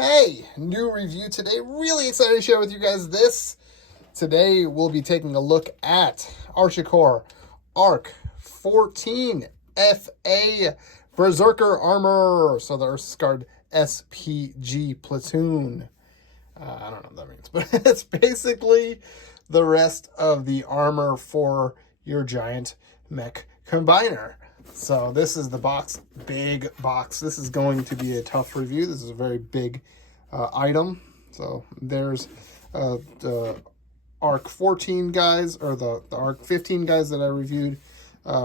Hey, new review today. Really excited to share with you guys this. Today we'll be taking a look at Archecore ARC-14 FA Berserker armor. So the Ursus card SPG Platoon. I don't know what that means, but it's basically the rest of the armor for your giant mech combiner. So this is the box, big box. This is going to be a tough review. This is a very big item. So there's the ARC-14 guys, or the ARC-15 guys that I reviewed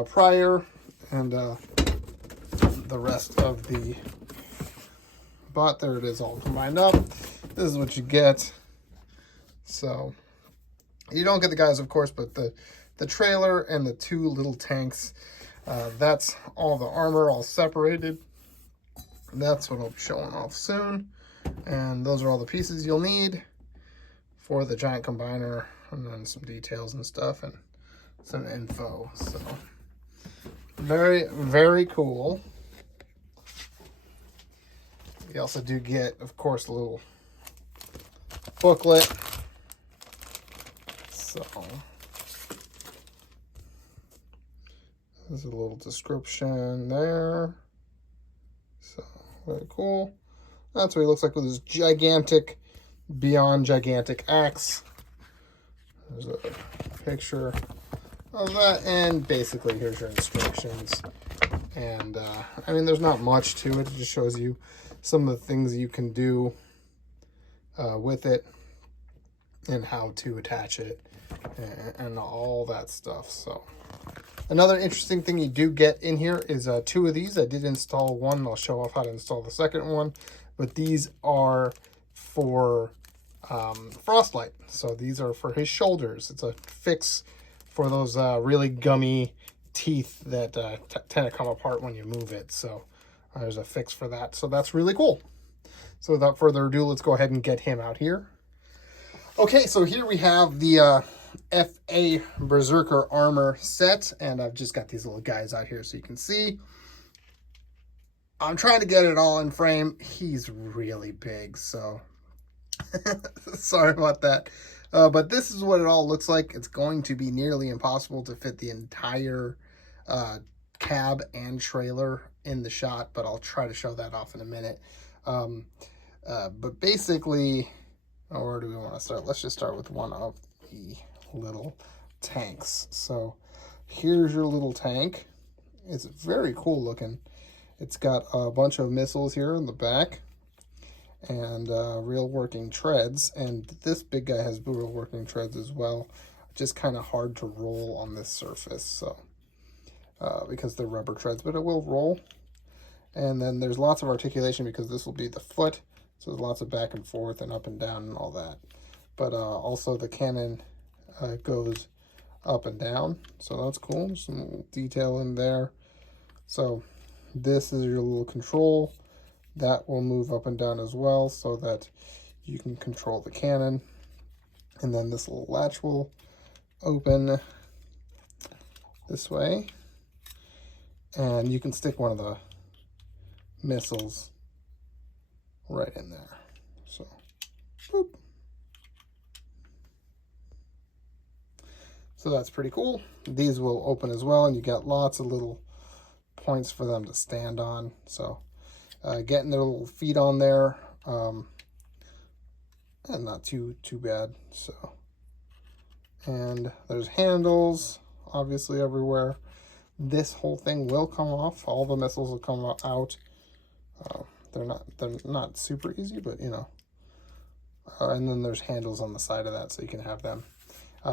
prior, and the rest of the bot. There it is, all combined up. This is what you get. So you don't get the guys, of course, but the trailer and the two little tanks. That's all the armor, all separated. That's what I'll be showing off soon. And those are all the pieces you'll need for the giant combiner, and then some details and stuff and some info. So very, very cool. You also do get, of course, a little booklet. So there's a little description there. So very cool. That's what he looks like with his gigantic, beyond gigantic axe. There's a picture of that, and basically here's your instructions. And I mean, there's not much to it. It just shows you some of the things you can do with it and how to attach it and all that stuff. So another interesting thing you do get in here is two of these. I did install one. I'll show off how to install the second one. But these are for Frostlight. So these are for his shoulders. It's a fix for those really gummy teeth that tend to come apart when you move it. So there's a fix for that. So that's really cool. So without further ado, let's go ahead and get him out here. Okay, so here we have the FA Berserker armor set, and I've just got these little guys out here so you can see. I'm trying to get it all in frame. He's really big, so sorry about that. But this is what it all looks like. It's going to be nearly impossible to fit the entire cab and trailer in the shot, but I'll try to show that off in a minute. But basically, where do we want to start? Let's just start with one of the little tanks. So here's your little tank. It's very cool looking. It's got a bunch of missiles here in the back and real working treads. And this big guy has real working treads as well. Just kind of hard to roll on this surface, so because they're rubber treads, but it will roll. And then there's lots of articulation because this will be the foot. So there's lots of back and forth and up and down and all that. But also the cannon goes up and down. So that's cool. Some little detail in there. So this is your little control. That will move up and down as well so that you can control the cannon. And then this little latch will open this way. And you can stick one of the missiles right in there. So, boop. So that's pretty cool. These will open as well, and you got lots of little points for them to stand on. So getting their little feet on there, and not too bad. So, and there's handles obviously everywhere. This whole thing will come off. All the missiles will come out. They're not super easy, but you know. And then there's handles on the side of that, so you can have them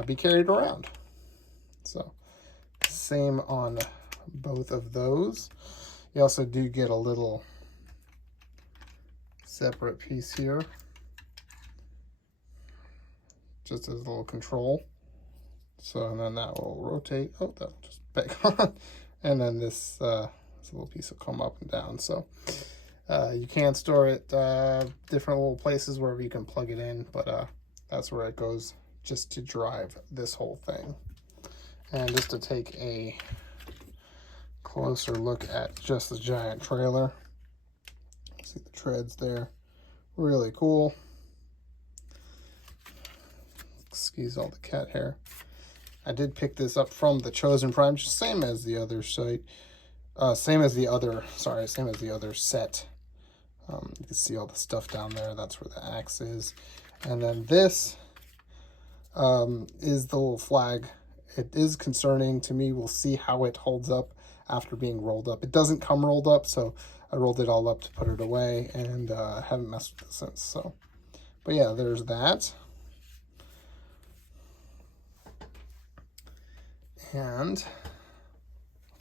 be carried around. So same on both of those. You also do get a little separate piece here, just as a little control. So, and then that will rotate. Oh, that will just back on. And then this little piece will come up and down. So you can store it different little places wherever you can plug it in, but that's where it goes, just to drive this whole thing. And just to take a closer look at just the giant trailer, see the treads there, Really cool. Excuse all the cat hair. I did pick this up from the Chosen Prime, just same as the other site. Same as the other set. You can see all the stuff down there. That's where the axe is. And then this is the little flag. It is concerning to me. We'll see how it holds up after being rolled up. It doesn't come rolled up, so I rolled it all up to put it away, and haven't messed with it since. So, but yeah, there's that. And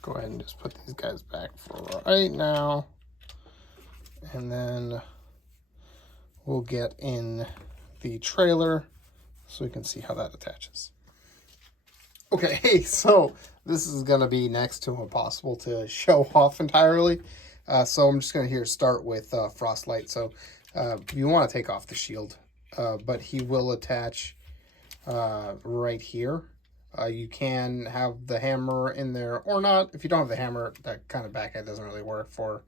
go ahead and just put these guys back for right now. And then we'll get in the trailer so we can see how that attaches. Okay, so this is going to be next to impossible to show off entirely. So I'm just going to start with Frostlight. So you want to take off the shield, but he will attach right here. You can have the hammer in there or not. If you don't have the hammer, that kind of backhead doesn't really work for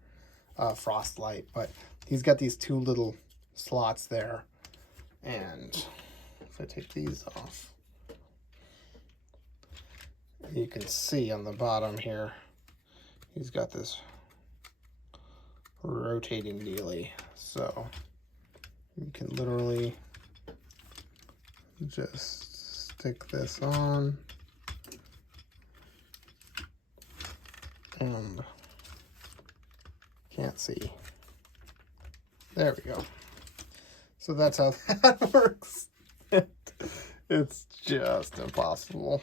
Frostlight, but he's got these two little slots there. And if I take these off, you can see on the bottom here, he's got this rotating dealie. So you can literally just stick this on and can't see. There we go. So that's how that works. It's just impossible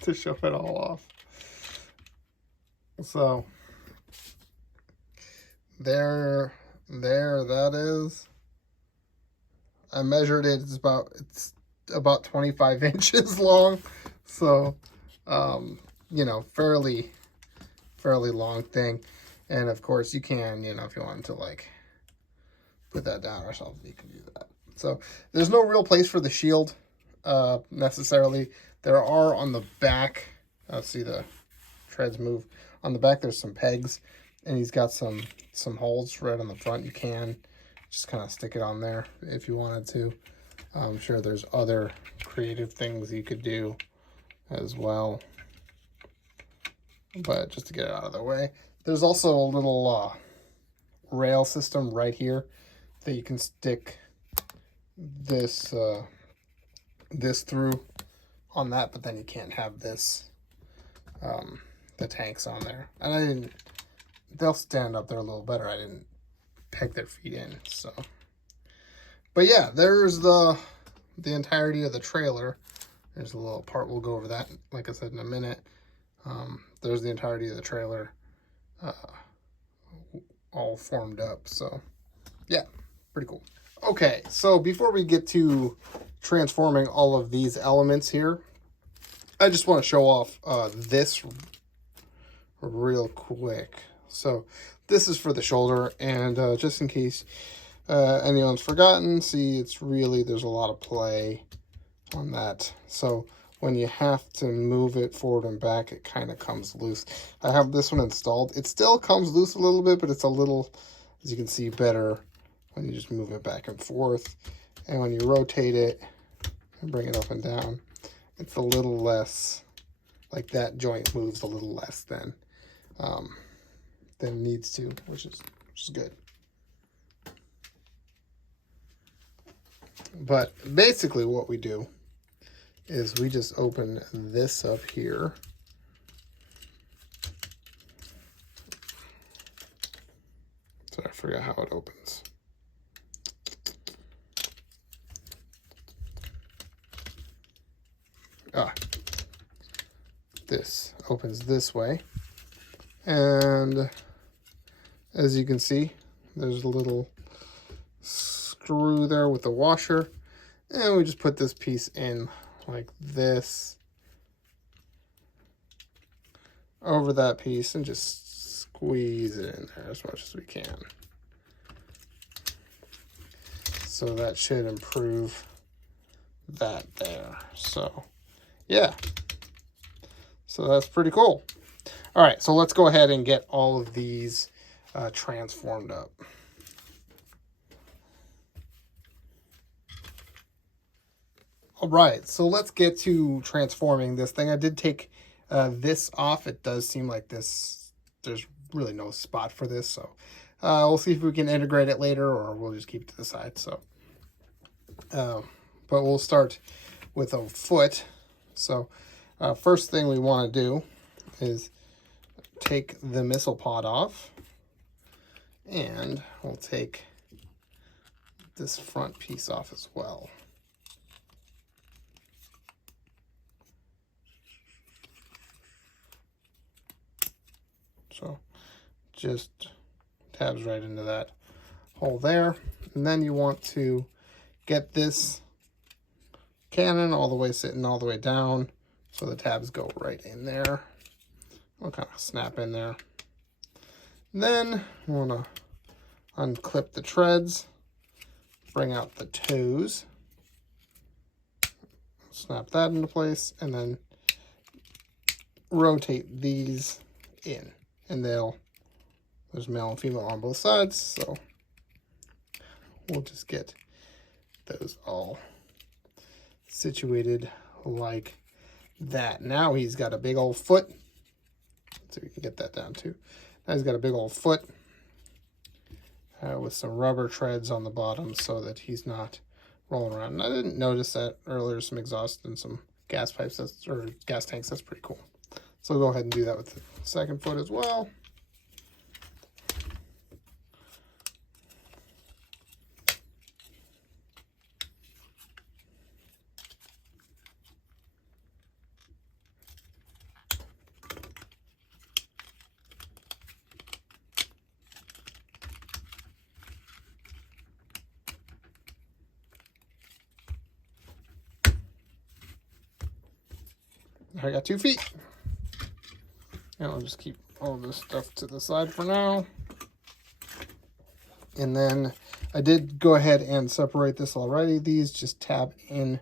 to show it all off. So there that is. I measured it. It's about 25 inches long. So you know, fairly long thing. And of course you can, you know, if you wanted to like put that down or something, you can do that. So there's no real place for the shield necessarily. There are on the back, see the treads move. On the back there's some pegs, and he's got some holes right on the front. You can just kind of stick it on there if you wanted to. I'm sure there's other creative things you could do as well. But just to get it out of the way, there's also a little rail system right here that you can stick this this through on that, but then you can't have this the tanks on there. And they'll stand up there a little better. I didn't peg their feet in, so. But yeah, there's the entirety of the trailer. There's a little part, we'll go over that, like I said, in a minute. There's the entirety of the trailer all formed up. So yeah, pretty cool. Okay, so before we get to transforming all of these elements here, I just want to show off this real quick. So this is for the shoulder, and just in case anyone's forgotten, see, it's really, there's a lot of play on that. So when you have to move it forward and back, it kind of comes loose. I have this one installed. It still comes loose a little bit, but it's a little, as you can see, better when you just move it back and forth. And when you rotate it and bring it up and down, it's a little less, like that joint moves a little less than it needs to, which is good. But basically what we do is we just open this up here. Sorry, I forgot how it opens. This opens this way. And as you can see, there's a little screw there with the washer. And we just put this piece in like this over that piece and just squeeze it in there as much as we can. So that should improve that there. So yeah, so that's pretty cool. All right, so let's go ahead and get all of these transformed up. All right, so let's get to transforming this thing. I did take this off. It does seem like there's really no spot for this, so we'll see if we can integrate it later, or we'll just keep it to the side. So, but we'll start with a foot. So first thing we want to do is take the missile pod off, and we'll take this front piece off as well. So just tabs right into that hole there. And then you want to get this cannon all the way sitting all the way down, so the tabs go right in there. We'll kind of snap in there. Then we want to unclip the treads, bring out the toes, snap that into place, and then rotate these in. And there's male and female on both sides, so we'll just get those all situated like that. Now he's got a big old foot, so we can get that down too. Now he's got a big old foot with some rubber treads on the bottom so that he's not rolling around. And I didn't notice that earlier, some exhaust and some gas pipes, or gas tanks. That's pretty cool. So we'll go ahead and do that with the second foot as well. I got 2 feet. And I'll just keep all this stuff to the side for now. And then I did go ahead and separate this already. These just tab in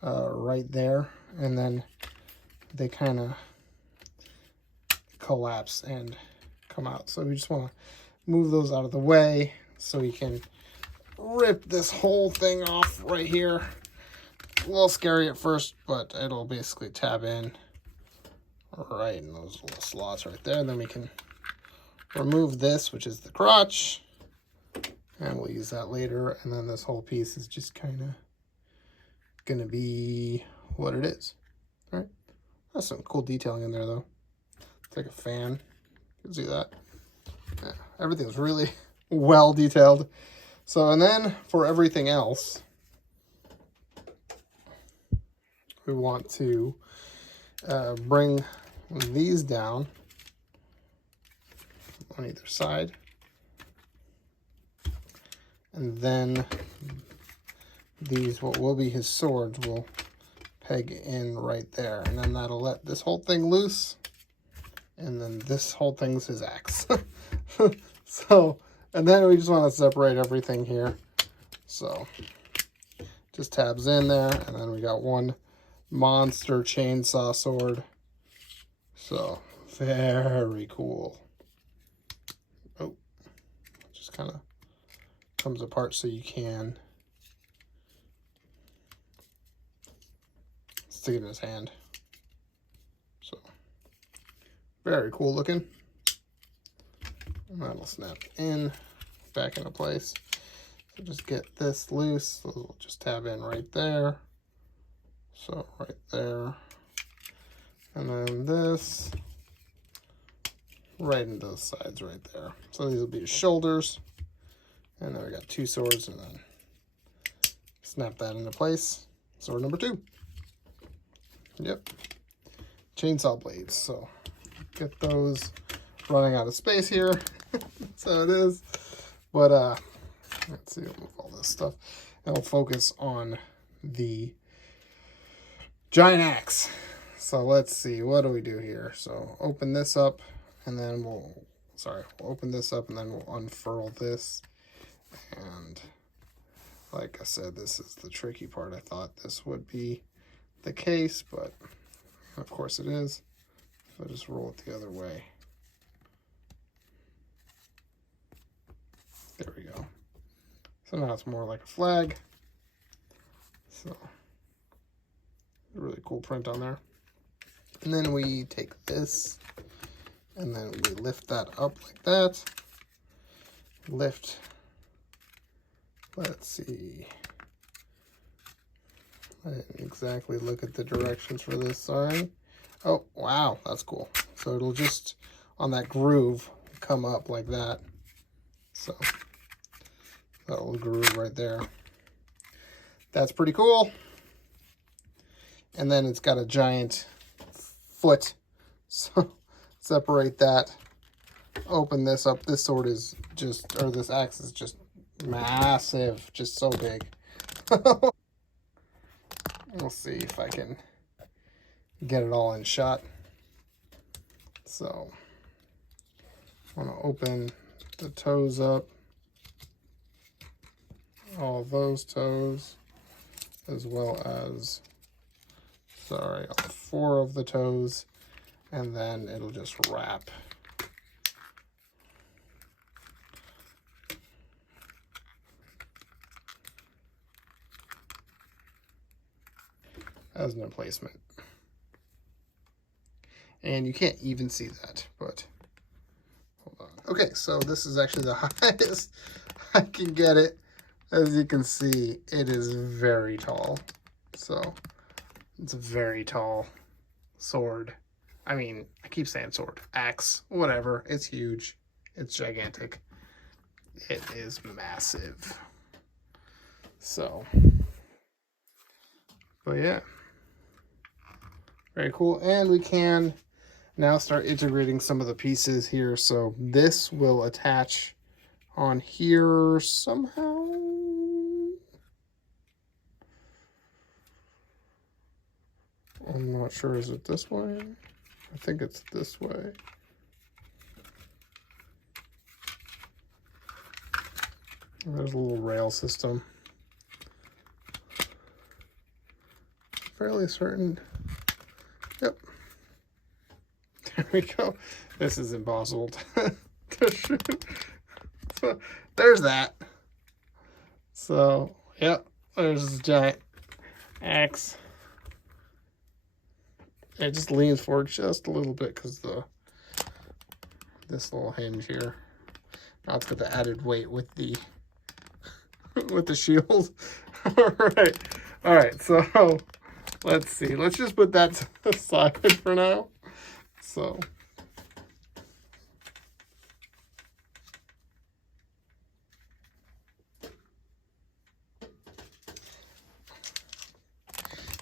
right there. And then they kind of collapse and come out. So we just want to move those out of the way so we can rip this whole thing off right here. A little scary at first, but it'll basically tab in right in those little slots right there. And then we can remove this, which is the crotch, and we'll use that later. And then this whole piece is just kind of gonna be what it is. All right, that's some cool detailing in there though. It's like a fan, you can see that. Yeah, everything's really well detailed. So, and then for everything else, we want to bring these down on either side. And then these, what will be his swords, will peg in right there. And then that'll let this whole thing loose. And then this whole thing's his axe. So, and then we just want to separate everything here. So, just tabs in there. And then we got one monster chainsaw sword. So very cool. Oh, just kind of comes apart so you can stick it in his hand. So very cool looking. And that'll snap in back into place. So just get this loose. Those will just tab in right there. So right there, and then this right into those sides right there. So these will be his shoulders, and then we got 2 swords, and then snap that into place. Sword number 2. Yep, chainsaw blades. So get those running out of space here. That's how it is. But let's see, we'll move all this stuff, and we'll focus on the giant axe. So let's see, what do we do here? So open this up, and then we'll open this up, and then we'll unfurl this. And like I said, this is the tricky part. I thought this would be the case, but of course it is. So just roll it the other way. There we go. So now it's more like a flag. So pretty cool print on there. And then we take this, and then we lift that up like that. Lift. Let's see. I didn't exactly look at the directions for this, sorry. Oh, wow, that's cool. So it'll just, on that groove, come up like that. So that little groove right there. That's pretty cool. And then it's got a giant foot. So separate that. Open this up. This sword is just, or this axe is just massive. Just so big. We'll see if I can get it all in shot. So I want to open the toes up. All those toes, as well as, sorry, all 4 of the toes, and then it'll just wrap. As an emplacement. And you can't even see that, but hold on. Okay, so this is actually the highest I can get it. As you can see, it is very tall. So it's a very tall sword. I mean, I keep saying sword, axe, whatever. It's huge. It's gigantic. It is massive. So, but yeah. Very cool. And we can now start integrating some of the pieces here. So this will attach on here somehow. I'm not sure. Is it this way? I think it's this way. There's a little rail system. Fairly certain. Yep. There we go. This is impossible to shoot. So there's that. So, yep. There's this giant axe. It just leans forward just a little bit because this little hinge here. Now it's got the added weight with the shield. All right. So let's see. Let's just put that to the side for now. So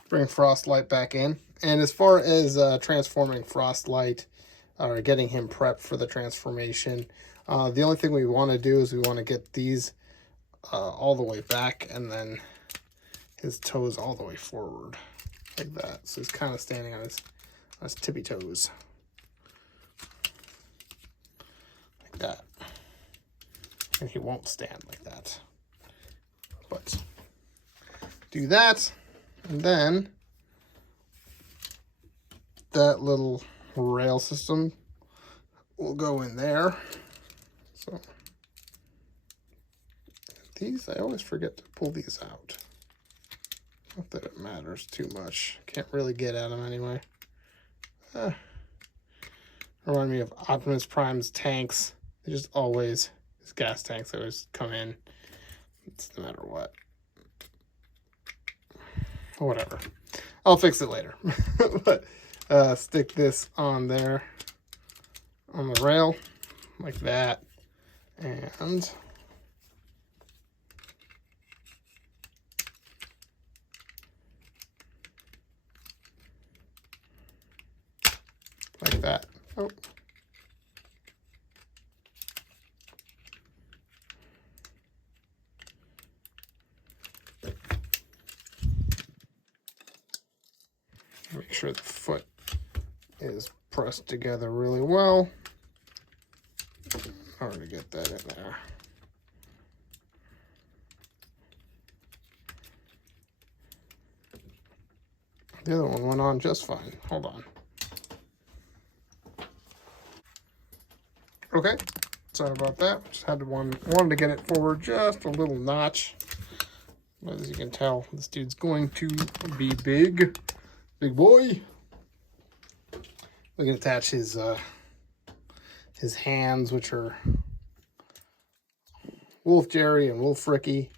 bring Frostlight back in. And as far as transforming Frostlight, or getting him prepped for the transformation, the only thing we want to do is we want to get these all the way back, and then his toes all the way forward, like that. So he's kind of standing on his tippy toes, like that. And he won't stand like that. But do that, and then that little rail system will go in there. So these, I always forget to pull these out. Not that it matters too much. Can't really get at them anyway. Remind me of Optimus Prime's tanks. They just always, his gas tanks always come in. It's no matter what. Whatever. I'll fix it later. But stick this on there on the rail like that, and like that. Oh. Make sure the foot is pressed together really well in order to get that in there. The other one went on just fine. Hold on. Okay, sorry about that. Just had to wanted to get it forward just a little notch. But as you can tell, this dude's going to be big. big boy. We can attach his hands, which are Geri and Wolf Freki.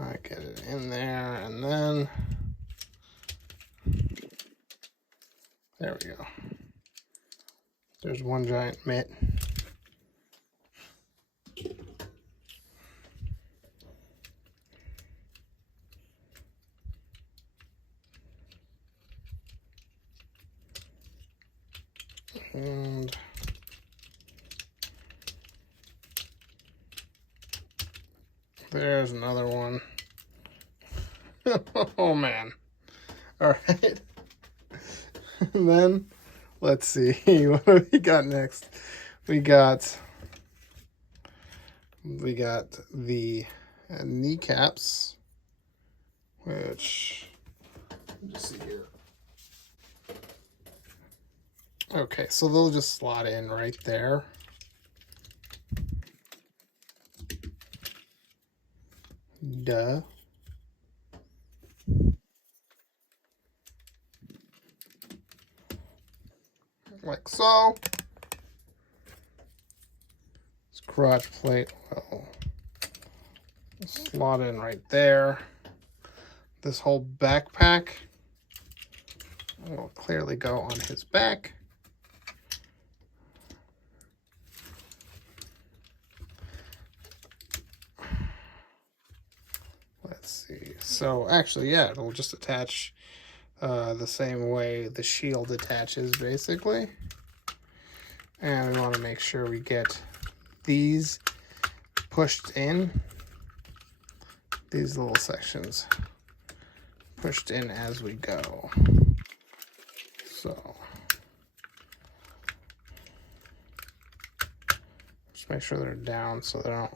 I get it in there, and then there we go. There's one giant mitt. And there's another one. Oh man. All right. And then let's see, what do we got next? We got the kneecaps, which let me see here. Okay, so they'll just slot in right there. Duh. Like so. This crotch plate will slot in right there. This whole backpack will clearly go on his back. Let's see. So actually, yeah, it'll just attach the same way the shield attaches, basically. And we want to make sure we get these pushed in, these little sections pushed in as we go. So just make sure they're down so they don't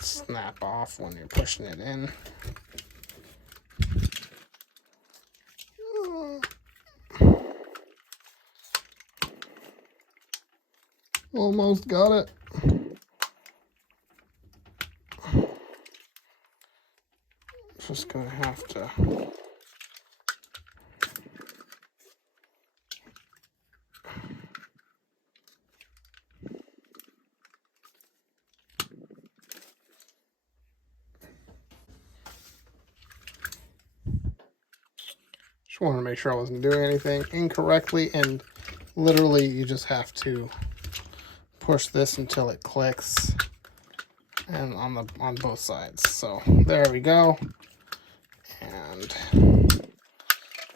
snap off when you're pushing it in. Almost got it. Just gonna have to wanted to make sure I wasn't doing anything incorrectly, and literally you just have to push this until it clicks, and on both sides. So there we go, and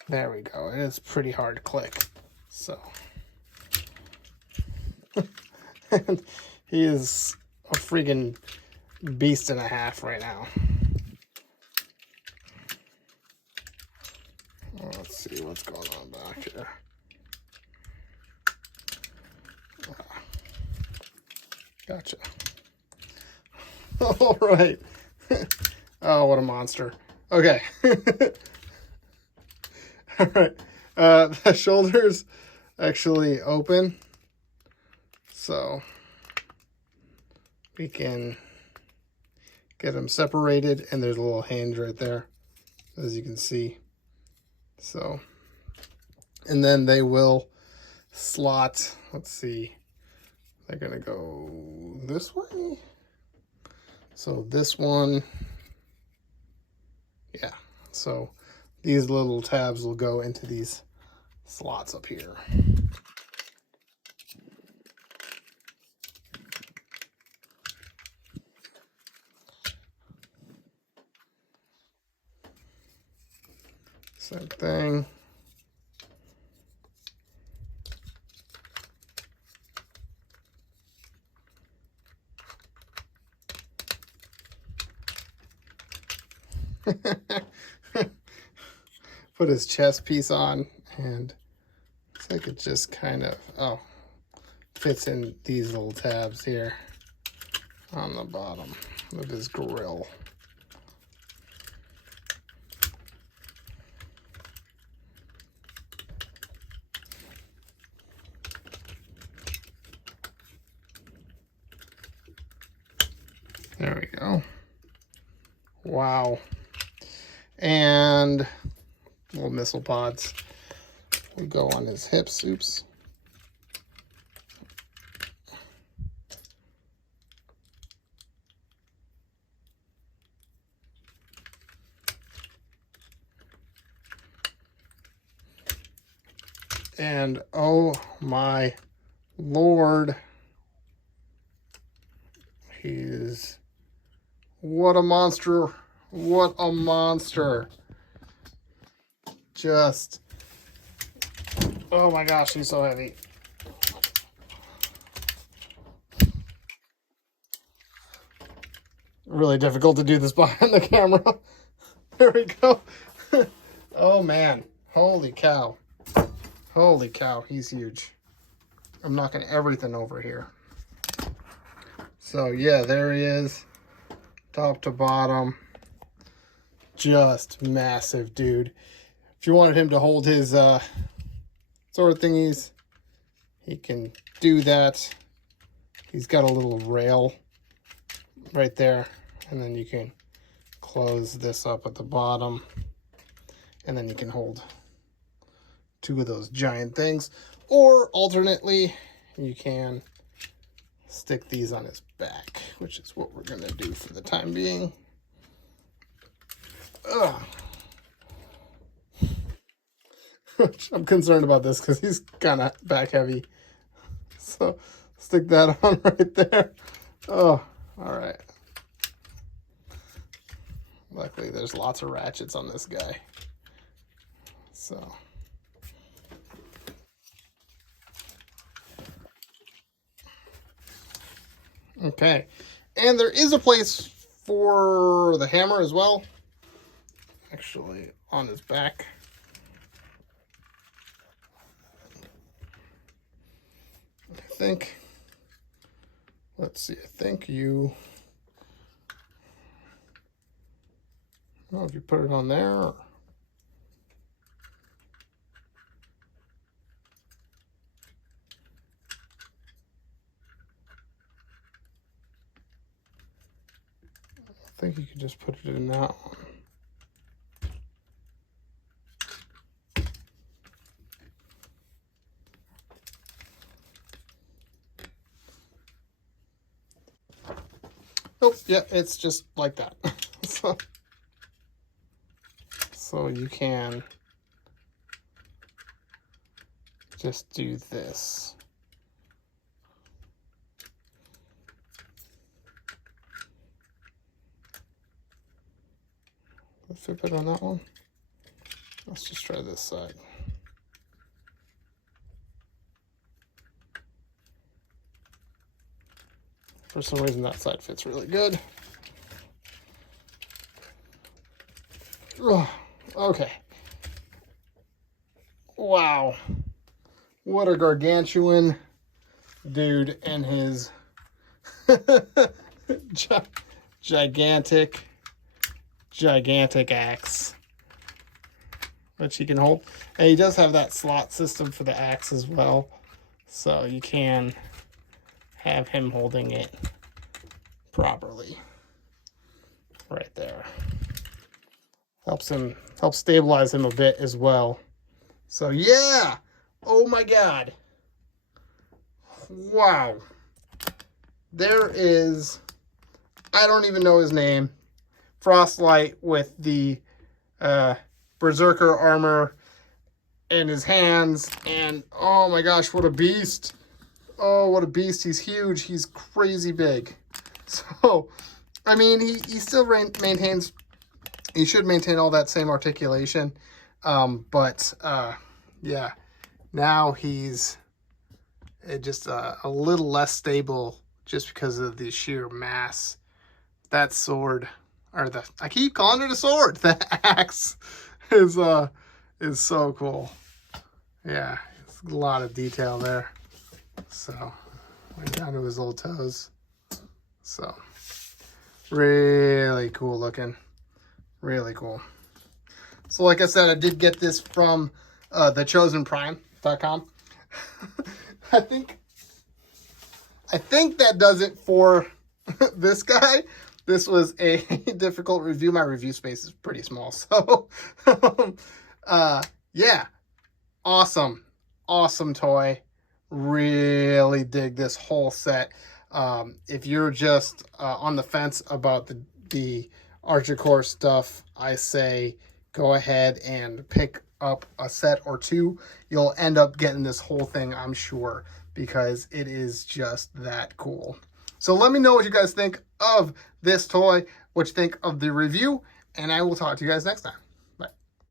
there we go. It is pretty hard to click. So and he is a freaking beast and a half right now. Let's see what's going on back here. Gotcha. All right. Oh, what a monster. Okay. All right. The shoulders actually open, so we can get them separated, and there's a little hinge right there, as you can see. So, and then they will slot, let's see, they're gonna go this way. So this one, yeah, so these little tabs will go into these slots up here. Same thing. Put his chest piece on, and looks like it just kind of, fits in these little tabs here on the bottom of his grill. There we go. Wow. And little missile pods will go on his hips. Oops. And oh my Lord, he's, what a monster, what a monster. Just, oh my gosh, he's so heavy. Really difficult to do this behind the camera. There we go. Oh man, holy cow. Holy cow, he's huge. I'm knocking everything over here. So yeah, there he is. Top to bottom. Just massive, dude. If you wanted him to hold his sword thingies, he can do that. He's got a little rail right there. And then you can close this up at the bottom. And then you can hold two of those giant things, or alternately you can stick these on his back, which is what we're gonna do for the time being. I'm concerned about this because he's kind of back heavy, so stick that on right there. Oh, all right. Luckily there's lots of ratchets on this guy, so okay, and there is a place for the hammer as well, actually on his back. I think, let's see, I think you, I don't know if you put it on there or, I think you could just put it in that one. Oh, yeah, it's just like that. So you can just do this. Fit it on that one. Let's just try this side. For some reason that side fits really good. Oh, okay. Wow. What a gargantuan dude and his gigantic axe, which he can hold. And he does have that slot system for the axe as well, so you can have him holding it properly right there. Helps stabilize him a bit as well. So yeah, oh my god, wow. There is, I don't even know his name, Frostlight with the Berserker armor in his hands, and oh my gosh, what a beast. Oh, what a beast. He's huge. He's crazy big. So, I mean, he still maintains, he should maintain all that same articulation, but yeah, now he's just a little less stable just because of the sheer mass. That sword, or I keep calling it a sword, that axe is so cool. Yeah, it's a lot of detail there. So, right down to his little toes. So, really cool looking. Really cool. So, like I said, I did get this from thechosenprime.com. I think that does it for this guy. this was a difficult review. My review space is pretty small. So, yeah, awesome toy. Really dig this whole set. If you're just on the fence about the Archecore stuff, I say go ahead and pick up a set or two. You'll end up getting this whole thing, I'm sure, because it is just that cool. So let me know what you guys think of this toy, what you think of the review, and I will talk to you guys next time.